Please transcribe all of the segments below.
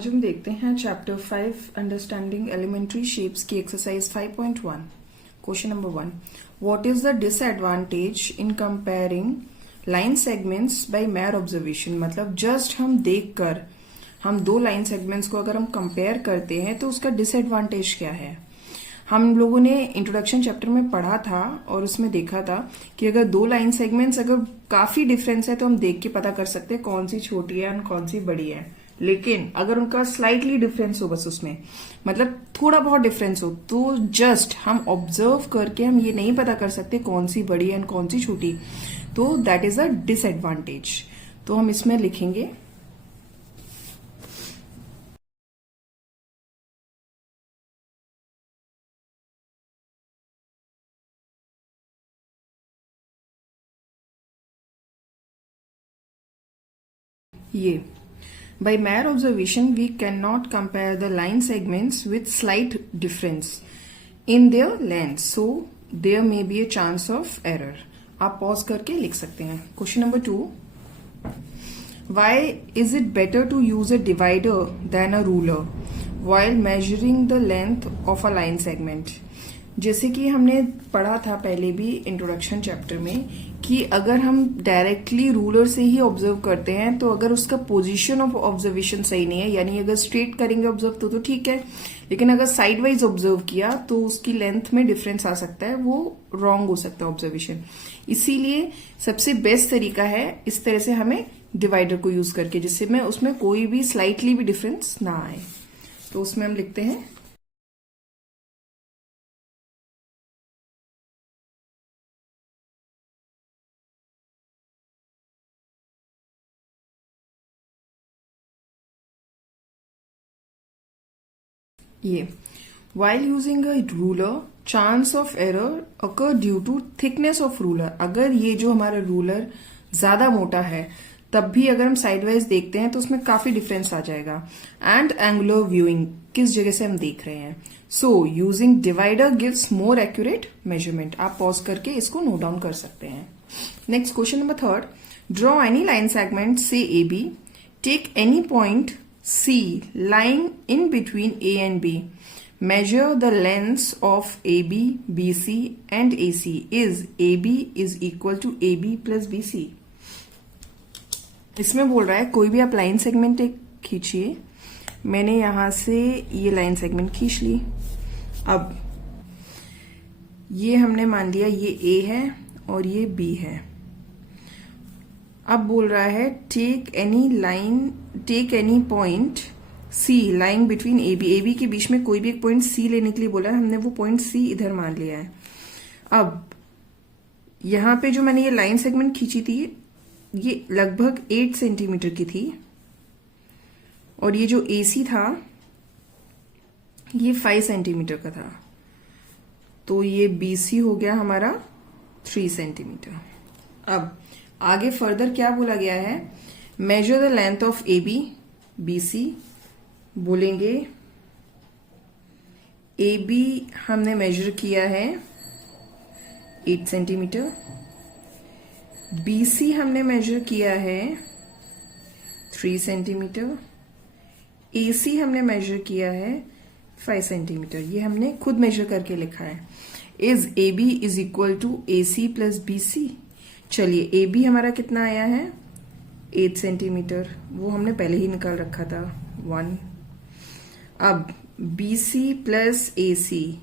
आज हम देखते हैं चैप्टर 5 अंडरस्टैंडिंग एलिमेंट्री शेप्स की exercise 5.1। Question number 1, what is the disadvantage in comparing line segments by mere observation. मतलब जस्ट हम देखकर हम दो लाइन सेगमेंट्स को अगर हम कंपेयर करते हैं तो उसका डिसएडवांटेज क्या है। हम लोगों ने इंट्रोडक्शन चैप्टर में पढ़ा था और उसमें देखा था कि अगर दो लाइन सेगमेंट्स अगर काफी डिफरेंस है तो हम देख के पता कर सकते हैं कौन सी छोटी है और कौन सी बड़ी है। लेकिन अगर उनका स्लाइटली डिफरेंस हो, बस उसमें मतलब थोड़ा बहुत डिफरेंस हो, तो जस्ट हम ऑब्जर्व करके हम ये नहीं पता कर सकते कौन सी बड़ी है और कौन सी छोटी, तो दैट इज अ डिसएडवांटेज। तो हम इसमें लिखेंगे ये, by mere observation we cannot compare the line segments with slight difference in their length, so there may be a chance of error। आप पॉज करके लिख सकते हैं। Question number 2, why is it better to use a divider than a ruler while measuring the length of a line segment। जैसे कि हमने पढ़ा था पहले भी इंट्रोडक्शन चैप्टर में कि अगर हम डायरेक्टली रूलर से ही ऑब्जर्व करते हैं तो अगर उसका पोजीशन ऑफ ऑब्जर्वेशन सही नहीं है, यानी अगर स्ट्रेट करेंगे ऑब्जर्व तो ठीक है, लेकिन अगर साइड वाइज ऑब्जर्व किया तो उसकी लेंथ में डिफरेंस आ सकता है, वो रॉन्ग हो सकता है ऑब्जर्वेशन। इसीलिए सबसे बेस्ट तरीका है इस तरह से हमें डिवाइडर को यूज करके, जिससे में उसमें कोई भी स्लाइटली भी डिफरेंस ना आए। तो उसमें हम लिखते हैं ये, while using a ruler chance of error occur due to thickness of ruler। अगर ये जो हमारा रूलर ज्यादा मोटा है तब भी अगर हम साइडवाइज देखते हैं तो उसमें काफी डिफरेंस आ जाएगा। एंड एंगुलर व्यूइंग, किस जगह से हम देख रहे हैं। So using divider gives more accurate measurement. आप पॉज करके इसको नोट डाउन कर सकते हैं। Next question number 3, draw any line segment से A B, take any point C lying in between A and B, measure the lengths of AB, BC and AC is AB is equal to AB plus BC। इसमें बोल रहा है कोई भी आप line segment एक खींचिए। मैंने यहां से ये लाइन सेगमेंट खींच ली। अब ये हमने मान लिया ये A है और ये B है। अब बोल रहा है take any point C lying between A B के बीच में कोई भी एक पॉइंट सी लेने के लिए बोला है। हमने वो पॉइंट सी इधर मान लिया है। अब यहां पे जो मैंने ये लाइन सेगमेंट खींची थी ये लगभग 8 सेंटीमीटर की थी और ये जो एसी था ये 5 सेंटीमीटर का था, तो ये बीसी हो गया हमारा 3 सेंटीमीटर। अब आगे फर्दर क्या बोला गया है, measure the length of A B B C. बोलेंगे ए बी हमने मेजर किया है 8 सेंटीमीटर, बी सी हमने मेजर किया है 3 सेंटीमीटर, ए सी हमने मेजर किया है 5 सेंटीमीटर। ये हमने खुद मेजर करके लिखा है। Is A B is equal to A C plus B C. चलिए ए बी हमारा कितना आया है 8 सेंटीमीटर, वो हमने पहले ही निकाल रखा था 1। अब बी सी प्लस ए सी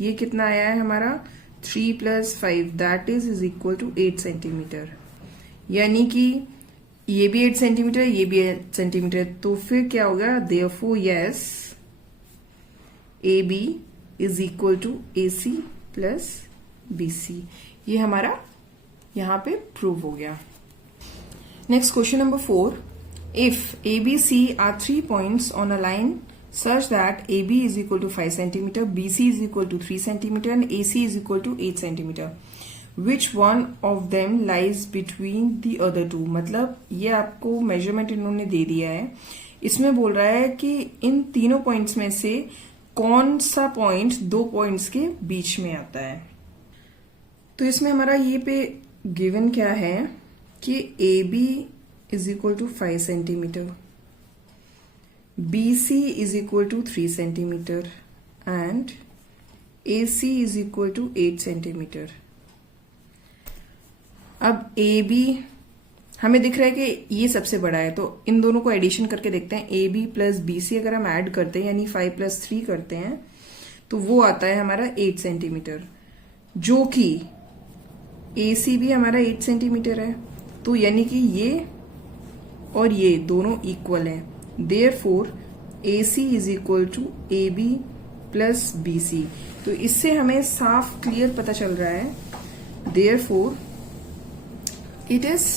ये कितना आया है हमारा 3 plus 5 that is equal to 8 centimetre. यानी कि ये भी 8 सेंटीमीटर ये भी 8 सेंटीमीटर, तो फिर क्या होगा, therefore yes A B is equal to A C plus B C. ये हमारा यहां पे प्रूव हो गया। Next question number 4, if A B C are 3 points on a line such that A B is equal to 5 centimetre, B C is equal to 3 centimetre and A C is equal to 8 centimetre, which one of them lies between the other to. मतलब ये आपको measurement इन्होंने दे दिया है। इसमें बोल रहा है कि इन तीनों पॉइंट्स में से कौन सा पॉइंट दो पॉइंट्स के बीच में आता है। तो इसमें हमारा ये पे गिवन क्या है कि A B is equal to 5 centimetre, BC is equal to 3 centimeter and AC is equal to 8 centimeter. अब AB हमें दिख रहा है कि ये सबसे बड़ा है, तो इन दोनों को एडिशन करके देखते हैं. AB प्लस BC अगर हम ऐड करते हैं यानी 5 प्लस 3 करते हैं तो वो आता है हमारा 8 सेंटीमीटर, जो कि AC भी हमारा 8 सेंटीमीटर है. तो यानी कि ये और ये दोनों इक्वल हैं. Therefore AC is equal to AB plus BC. तो इससे हमें साफ क्लियर पता चल रहा है. Therefore it is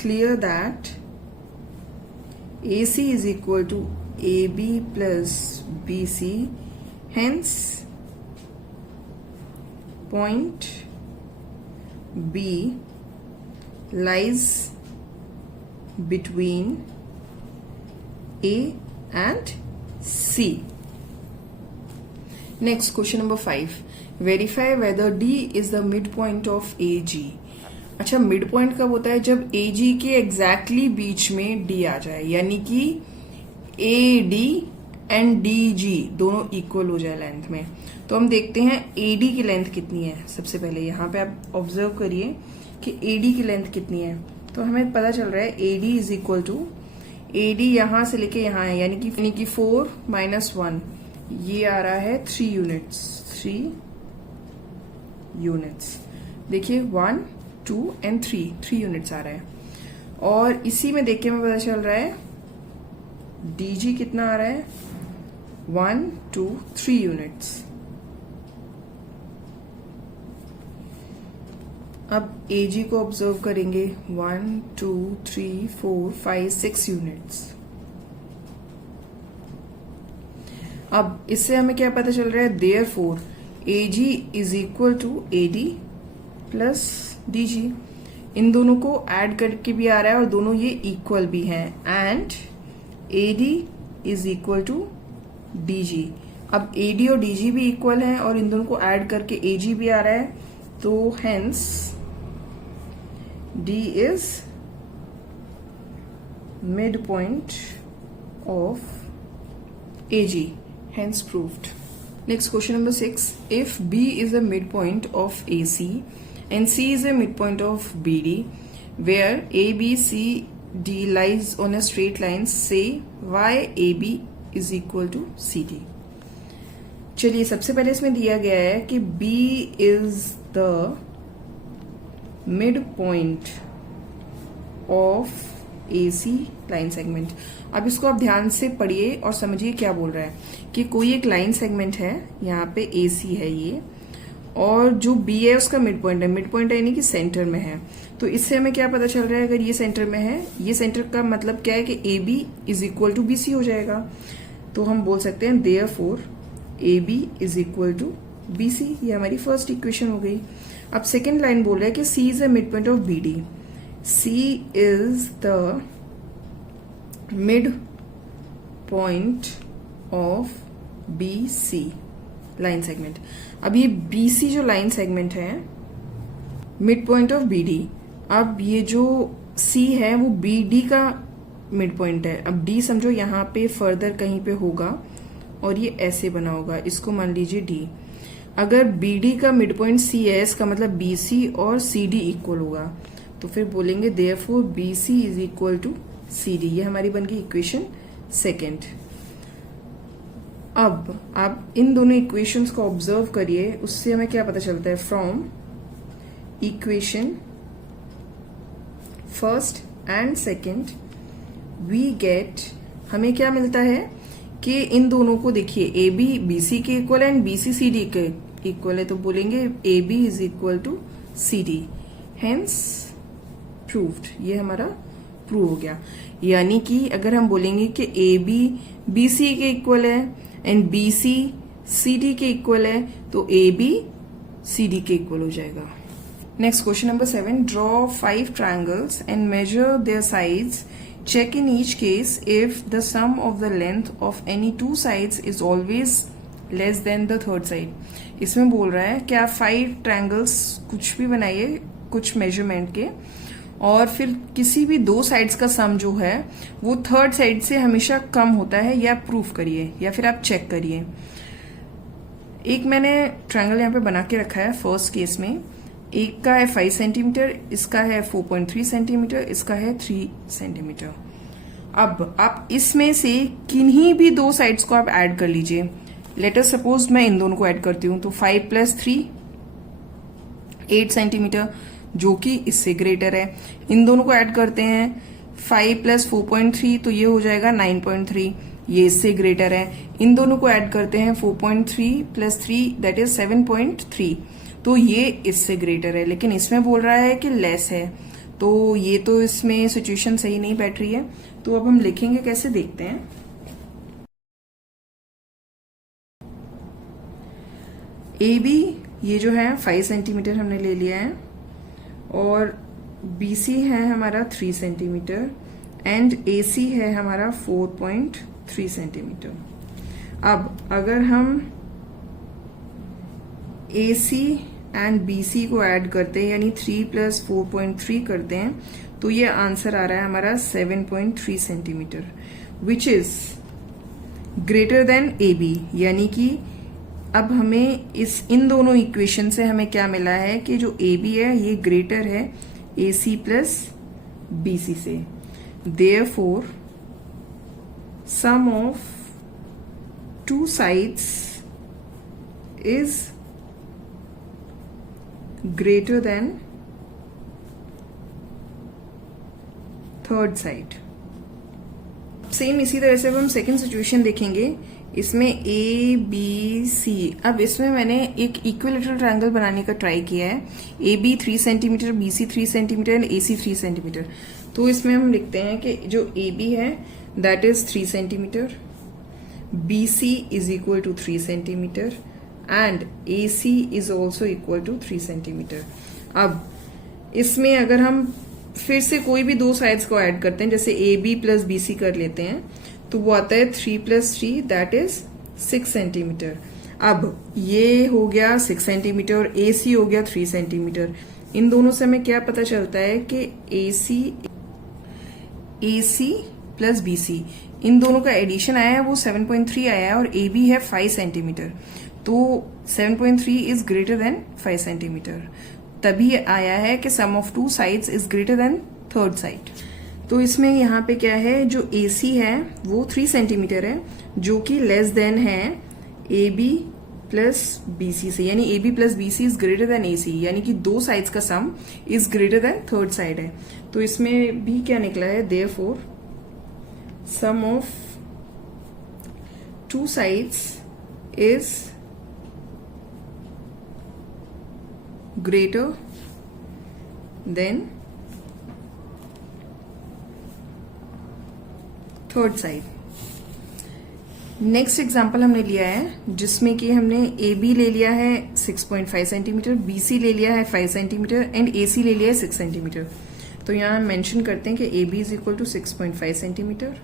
clear that AC is equal to AB plus BC, hence point B lies between A and C. Next, question number 5. Verify whether D is the midpoint of AG. अच्छा, mid point कब होता है? जब AG के exactly बीच में D आ जाए, यानी कि AD एंड DG दोनों इक्वल हो जाए लेंथ में. तो हम देखते हैं AD की लेंथ कितनी है. सबसे पहले यहाँ पे आप ऑब्जर्व करिए कि AD की लेंथ कितनी है. तो हमें पता चल रहा है AD is equal to AD यहां से लेके यहाँ है, यानी कि 4 माइनस 1, ये आ रहा है 3 यूनिट्स. देखिए 1 2 एंड 3 यूनिट्स आ रहा है. और इसी में देख के हमें पता चल रहा है DG कितना आ रहा है, 1 2 3 यूनिट्स. अब AG को ऑब्जर्व करेंगे, 1 2 3 4 5 6 यूनिट्स. अब इससे हमें क्या पता चल रहा है? Therefore AG is equal to AD plus DG. इन दोनों को ऐड करके भी आ रहा है और दोनों ये इक्वल भी हैं. And AD is equal to DG. अब AD और DG भी इक्वल हैं और इन दोनों को ऐड करके AG भी आ रहा है. तो hence D is midpoint of AG. Hence proved. Next, question number 6. If B is the midpoint of AC and C is the midpoint of BD, where ABCD lies on a straight line, say why AB is equal to CD. चलिए, सबसे पहले इसमें दिया गया है कि B is the midpoint of AC line segment. अब इसको आप ध्यान से पढ़िए और समझिए क्या बोल रहा है. कि कोई एक लाइन सेगमेंट है, यहाँ पे AC है ये, और जो B है उसका मिड पॉइंट है. मिड पॉइंट है यानी कि सेंटर में है. तो इससे हमें क्या पता चल रहा है? अगर ये सेंटर में है, ये सेंटर का मतलब क्या है कि AB is equal to BC हो जाएगा. तो हम बोल सकते हैं therefore AB is equal to BC. ये हमारी फर्स्ट इक्वेशन हो गई. अब सेकेंड लाइन बोल रहा है कि C is the mid point of BD. C is the mid point of BC line segment. अब ये BC जो लाइन सेगमेंट है, मिड पॉइंट ऑफ BD. अब ये जो C है वो BD का मिड पॉइंट है. अब D समझो यहाँ पे फर्दर कहीं पे होगा और ये ऐसे बना होगा, इसको मान लीजिए D. अगर BD का मिड पॉइंट C है, इसका मतलब BC और CD इक्वल होगा. तो फिर बोलेंगे therefore BC is equal to CD. ये हमारी बन गई इक्वेशन सेकेंड. अब आप इन दोनों इक्वेशंस को ऑब्जर्व करिए, उससे हमें क्या पता चलता है? From equation first and second we get, हमें क्या मिलता है कि इन दोनों को देखिए AB BC के इक्वल एंड BC CD के इक्वल है. तो बोलेंगे AB is equal to CD. Hence proved. ये हमारा प्रूव हो गया. यानी कि अगर हम बोलेंगे कि AB BC के इक्वल है एंड BC CD के इक्वल है, तो AB CD के इक्वल हो जाएगा. Next, question number 7. Draw 5 triangles and measure their sides. Check in each case if the sum of the length of any two sides is always less than the third side. इसमें बोल रहा है कि आप 5 triangles कुछ भी बनाइए कुछ मेजरमेंट के, और फिर किसी भी दो साइड्स का सम जो है वो थर्ड साइड से हमेशा कम होता है, या प्रूफ करिए या फिर आप चेक करिए। एक मैंने ट्रायंगल यहाँ पे बना के रखा है फर्स्ट केस में। एक का है 5 सेंटीमीटर, इसका है 4.3 सेंटीमीटर, इसका है 3 सेंटीमीटर। अब आप इसमें से किन्हीं भी दो साइड्स को आप ऐड कर लीजिए। लेटर सपोज मैं इन दोनों को ऐड करती हूं, तो 5 + 3 8 सेंटीमीटर, जो कि इससे ग्रेटर है। इन दोनों को ऐड करते हैं, 5 + 4.3 तो ये हो जाएगा 9.3, ये इससे ग्रेटर है। इन दोनों को ऐड करते हैं, 4.3 + 3 दैट इज 7.3, तो ये इससे ग्रेटर है। लेकिन इसमें बोल रहा है कि लेस है, तो ये तो इसमें सिचुएशन सही नहीं बैठ रही है। तो अब हम लिखेंगे कैसे, देखते हैं। ए बी ये जो है 5 सेंटीमीटर हमने ले लिया है, और बी सी है हमारा 3 सेंटीमीटर, एंड ए सी है हमारा 4.3 सेंटीमीटर। अब अगर हम ए सी एंड बी सी को ऐड करते हैं, यानी 3 + 4.3 करते हैं, तो ये आंसर आ रहा है हमारा 7.3 centimetre, which is greater than A B. यानी कि अब हमें इन दोनों इक्वेशन से हमें क्या मिला है कि जो ए बी है ये ग्रेटर है ए सी प्लस बी सी से। Therefore sum of two sides is greater than third side. Same इसी तरह से अब हम सेकेंड सिचुएशन देखेंगे। इसमें ए बी सी, अब इसमें मैंने एक इक्विलेटरल ट्रायंगल बनाने का ट्राई किया है। A B 3 centimetre, B C 3 centimetre and A C 3 centimetre. तो इसमें हम लिखते हैं कि जो ए बी है that is 3 centimetre, B C is equal to 3 centimetre and A C is also equal to 3 centimetre. अब इसमें अगर हम फिर से कोई भी दो साइड्स को ऐड करते हैं, जैसे A B plus B C कर लेते हैं, तो वो आता है 3 + 3 दैट इज 6 सेंटीमीटर। अब ये हो गया 6 सेंटीमीटर और ए सी हो गया 3 सेंटीमीटर। इन दोनों से हमें क्या पता चलता है कि ए सी प्लस बी सी, इन दोनों का एडिशन आया है वो 7.3 आया है, और ए बी है 5 सेंटीमीटर, तो 7.3 इज ग्रेटर देन 5 सेंटीमीटर। तभी आया है कि sum of two sides is greater than third side. तो इसमें यहाँ पे क्या है, जो ए सी है वो 3 सेंटीमीटर है, जो कि लेस देन है A B plus B C से, यानी A B plus B C is greater than A C, यानी कि दो साइड्स का sum is greater than third side है। तो इसमें भी क्या निकला है, therefore sum of two sides is greater than third side. Next example हमने लिया है जिसमें कि हमने ए बी ले लिया है 6.5 सेंटीमीटर, बी सी ले लिया है 5 सेंटीमीटर एंड ए सी ले लिया है 6 सेंटीमीटर। तो यहाँ हम मेंशन करते हैं कि A B is equal to 6.5 centimetre,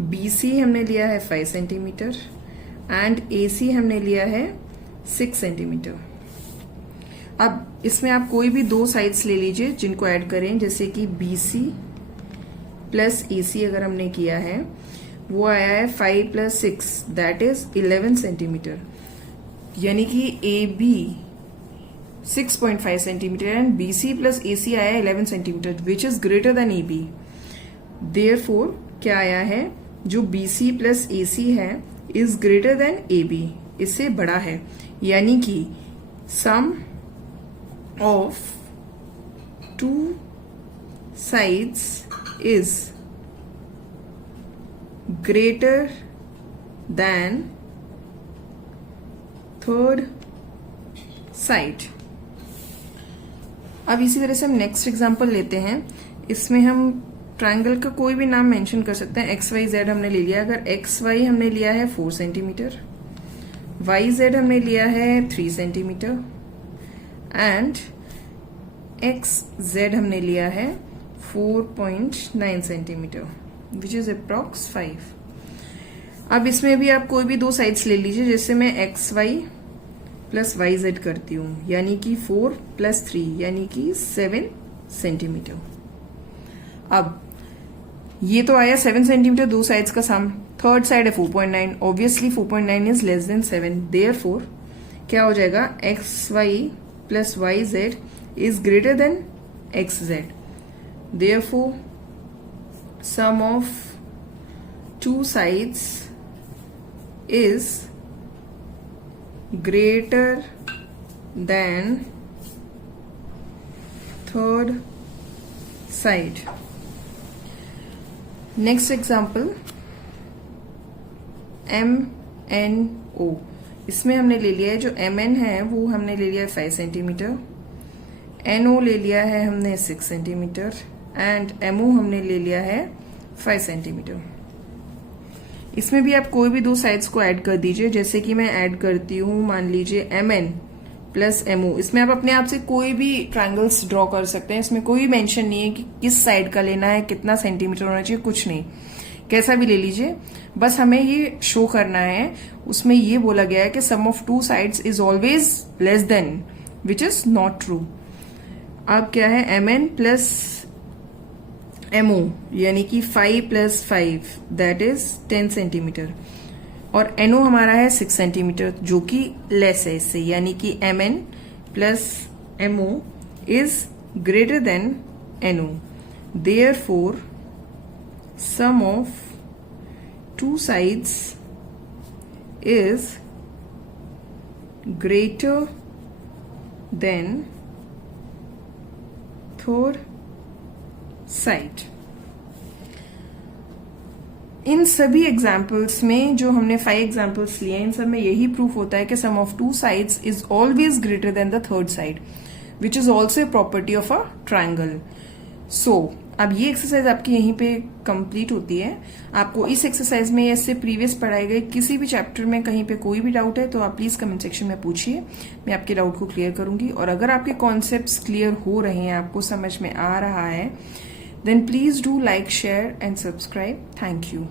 B C हमने लिया है 5 सेंटीमीटर एंड ए सी हमने लिया है 6 सेंटीमीटर। अब इसमें आप कोई भी दो साइड्स ले लीजिए जिनको ऐड करें, जैसे कि बी सी प्लस ए सी अगर हमने किया है वो आया है 5 + 6 दैट इज 11 सेंटीमीटर, यानी कि A B 6.5 centimetre and B C plus A C आया 11 centimetre which is greater than A B. Therefore क्या आया है, जो B C plus A C है is greater than A B, इससे बड़ा है, यानी कि सम of two sides is greater than third side। अब इसी तरह से हम नेक्स्ट एग्जांपल लेते हैं। इसमें हम ट्रायंगल का कोई भी नाम मेंशन कर सकते हैं। एक्स वाई जेड हमने ले लिया, अगर एक्स वाई हमने लिया है 4 सेंटीमीटर, वाई जेड हमने लिया है 3 सेंटीमीटर एंड एक्स जेड हमने लिया है 4.9 सेंटीमीटर विच इज अप्रॉक्स 5। अब इसमें भी आप कोई भी दो साइड्स ले लीजिए, जैसे मैं X Y plus Y Z करती हूँ, यानी कि 4 + 3 यानी कि 7 सेंटीमीटर। अब ये तो आया 7 सेंटीमीटर दो साइड्स का सम, थर्ड साइड है 4.9, obviously 4.9 is less than 7, therefore क्या हो जाएगा, X Y plus Y Z is greater than X Z, therefore sum of two sides is greater than third side. Next example MNO, इसमें हमने ले लिया है जो MN है वो हमने ले लिया है 5 सेंटीमीटर, NO ले लिया है हमने 6 सेंटीमीटर एंड MO हमने ले लिया है 5 सेंटीमीटर। इसमें भी आप कोई भी दो साइड्स को ऐड कर दीजिए, जैसे कि मैं ऐड करती हूं, मान लीजिए MN प्लस MO। इसमें आप अपने आप से कोई भी ट्रायंगल्स ड्रॉ कर सकते हैं, इसमें कोई मेंशन नहीं है कि किस साइड का लेना है, कितना सेंटीमीटर होना चाहिए, कुछ नहीं, कैसा भी ले लीजिए, बस हमें ये शो करना है। उसमें ये बोला गया है कि sum of two sides is always less than, which is not true. अब क्या है, MN प्लस MO यानी कि 5 प्लस 5 दैट इज 10 सेंटीमीटर, और NO हमारा है 6 सेंटीमीटर जो कि लेस है इससे, यानी कि MN plus MO is greater then NO, therefore sum of two sides is greater than third side। इन सभी एग्जाम्पल्स में जो हमने 5 एग्जाम्पल्स लिए इन सब में यही प्रूफ होता है कि sum of two sides is always greater than the third side, which is also a property of a triangle. So अब ये एक्सरसाइज आपकी यहीं पे कंप्लीट होती है। आपको इस एक्सरसाइज में या इससे प्रीवियस पढ़ाए गए किसी भी चैप्टर में कहीं पे कोई भी डाउट है तो आप प्लीज कमेंट सेक्शन में पूछिए, मैं आपके डाउट को क्लियर करूंगी। और अगर आपके कॉन्सेप्ट्स क्लियर हो रहे हैं, आपको समझ में आ रहा है, then please do like, share and subscribe. Thank you.